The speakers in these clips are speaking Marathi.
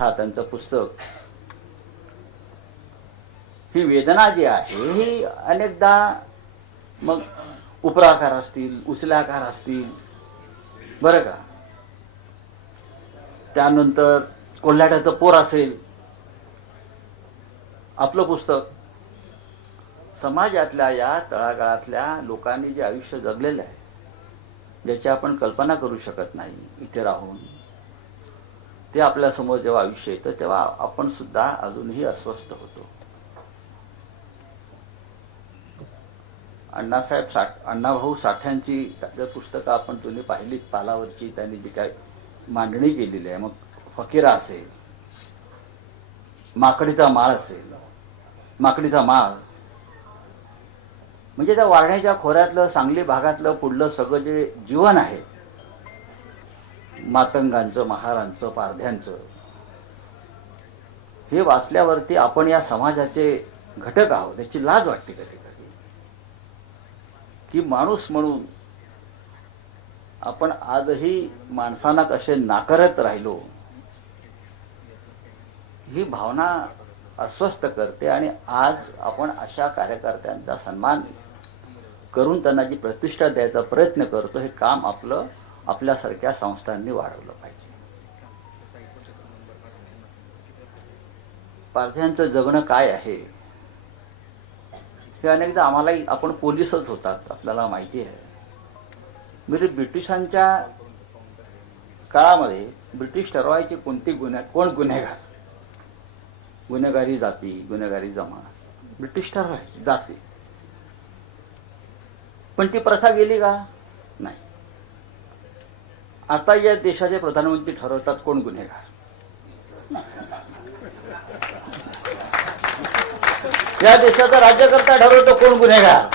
हा त्यांचं पुस्तक, ही वेदना जी आहे ही अनेकदा मग उपराकार असतील, उचलाकार असतील, बरं का, त्यानंतर कोल्हाट्याचं पोर असेल, आपलं पुस्तक समाजातल्या या तळागाळातल्या लोकांनी जे आयुष्य जगलेलं आहे, ज्याची आपण कल्पना करू शकत नाही इथे राहून, ते आपल्यासमोर जेव्हा आयुष्य येतं तेव्हा आपण सुद्धा अजूनही अस्वस्थ होतो. अण्णाभाऊ साठ्यांची जर पुस्तकं आपण तुम्ही पाहिलीत, पालावरची त्यांनी जी काय मांडणी केलेली आहे, मग फकीरा असेल, माकडीचा माळ असेल, माकडीचा माळ म्हणजे त्या वारण्याच्या खोऱ्यातलं, सांगली भागातलं पुढलं सगळं जे जीवन आहे, मातंगांचं, महारांचं, पारध्यांचं, हे वाचल्यावरती आपण या समाजाचे घटक आहोत याची लाज वाटते कधी कधी, की माणूस म्हणून आपण आजही माणसांना कसे नाकारत राहिलो, ही भावना अस्वस्थ करते. आणि आज आपण अशा कार्यकर्त्यांचा सन्मान करून त्यांना जी प्रतिष्ठा द्यायचा प्रयत्न करतो, हे काम आपलं आपल्यासारख्या संस्थांनी वाढवलं पाहिजे. पारध्यांचं जगणं काय आहे हे अनेकदा आम्हालाही, आपण पोलीसच होतात आपल्याला माहिती आहे. म्हणजे ब्रिटिशांच्या काळामध्ये ब्रिटिश ठरवायचे कोणते कोण गुन्हेगार, गुन्हेगारी जाती, गुन्हेगारी जमात, ब्रिटिश ठरवायचे जाती. पण ती प्रथा गेली का? नाही. आता या देशाचे प्रधानमंत्री ठरवतात कोण गुन्हेगार. या देशाचा राज्यकर्ता ठरवतो कोण गुन्हेगार,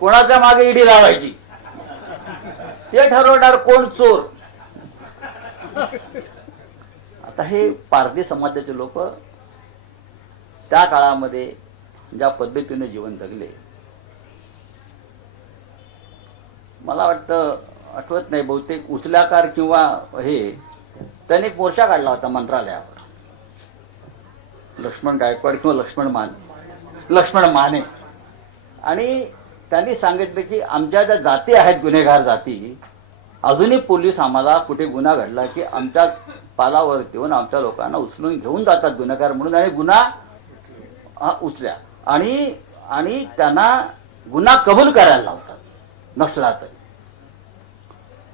कोणाच्या मागे ईडी लावायची, ते ठरवणार कोण चोर. आता हे पारधी समाजाचे लोक त्या काळामध्ये ज्या पद्धतीने जीवन जगले, मला वाटतं, आठवत नाही, बहुतेक उचलाकार किंवा हे, त्याने एक मोर्चा काढला होता मंत्रालयावर, लक्ष्मण गायकवाड किंवा लक्ष्मण माने, आणि त्यांनी सांगितलं की आमच्या ज्या जाती आहेत, गुन्हेगार जाती, अजूनही पोलीस आम्हाला कुठे गुन्हा घडला की आमच्या पालावरती येऊन आमच्या लोकांना उचलून घेऊन जातात गुन्हेगार म्हणून, आणि गुन्हा उचल्या आणि त्यांना गुन्हा कबूल करायला लावतात नसला तरी.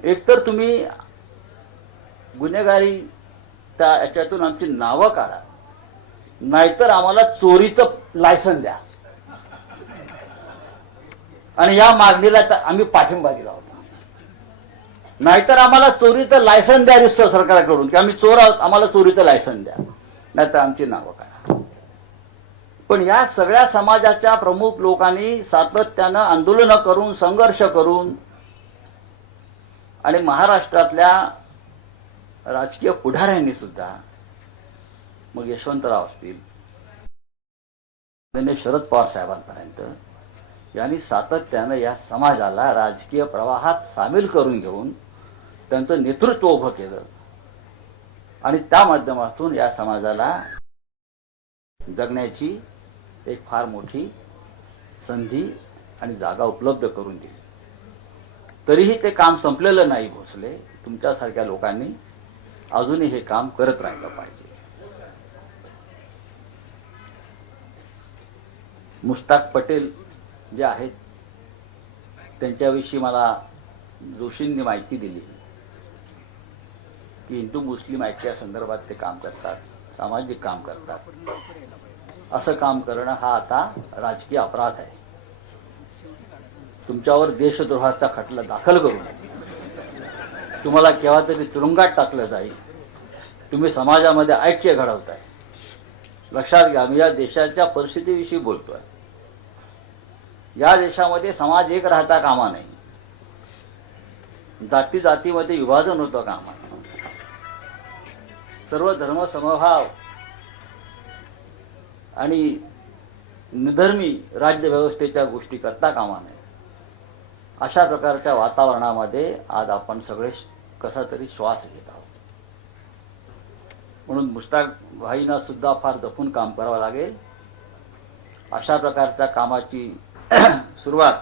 एकतर तुम्ही गुन्हेगारी त्या याच्यातून आमची नावं काढा, नाहीतर आम्हाला चोरीचं लायसन द्या, आणि या मागणीला आम्ही पाठिंबा दिला होता. नाहीतर आम्हाला चोरीचं लायसन द्या रिस्त सरकारकडून, की आम्ही चोर आहोत, आम्हाला चोरीचं लायसन द्या, नाहीतर आमची नावं काढा. पण या सगळ्या समाजाच्या प्रमुख लोकांनी सातत्यानं आंदोलनं करून, संघर्ष करून, आणि महाराष्ट्रातल्या राजकीय पुढाऱ्यांनी सुद्धा, मग यशवंतराव असतील, शरद पवार साहेबांपर्यंत, यांनी सातत्यानं या समाजाला राजकीय प्रवाहात सामील करून घेऊन त्यांचं नेतृत्व उभं केलं, आणि त्या माध्यमातून या समाजाला जगण्याची एक फार मोठी संधी आणि जागा उपलब्ध करून दिली. तरीही ते काम संपलेलं नाही. भोसले, तुमच्यासारख्या लोकांनी अजूनही हे काम करत राहिलं पाहिजे. मुश्ताक पटेल जे आहेत, त्यांच्याविषयी मला जोशींनी माहिती दिली की हिंदू मुस्लिम ऐक्या संदर्भात ते काम करतात, सामाजिक काम करतात. असं काम करणं हा आता राजकीय अपराध आहे. तुमच्यावर देशद्रोहाचा खटला दाखल करून तुम्हाला केव्हा तरी तुरुंगात टाकलं जाईल. तुम्ही समाजामध्ये ऐक्य घडवताय. लक्षात घ्या, मी या देशाच्या परिस्थितीविषयी बोलतोय. या देशामध्ये समाज एक राहता कामा नाही, जाती जातीमध्ये विभाजन होतं कामा नये, सर्व धर्म समभाव आणि निधर्मी राज्य व्यवस्थेच्या गोष्टी करता कामा नये. अशा प्रकारच्या वातावरणामध्ये आज आपण सगळे कसा तरी श्वास घेत आहोत. म्हणून मुश्ताक भाईंना सुद्धा फार जपून काम करावं लागेल. अशा प्रकारच्या कामाची सुरुवात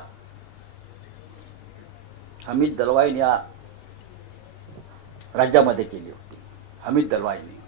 हमीद दलवाईने या राज्यामध्ये केली होती. हमीद दलवाईने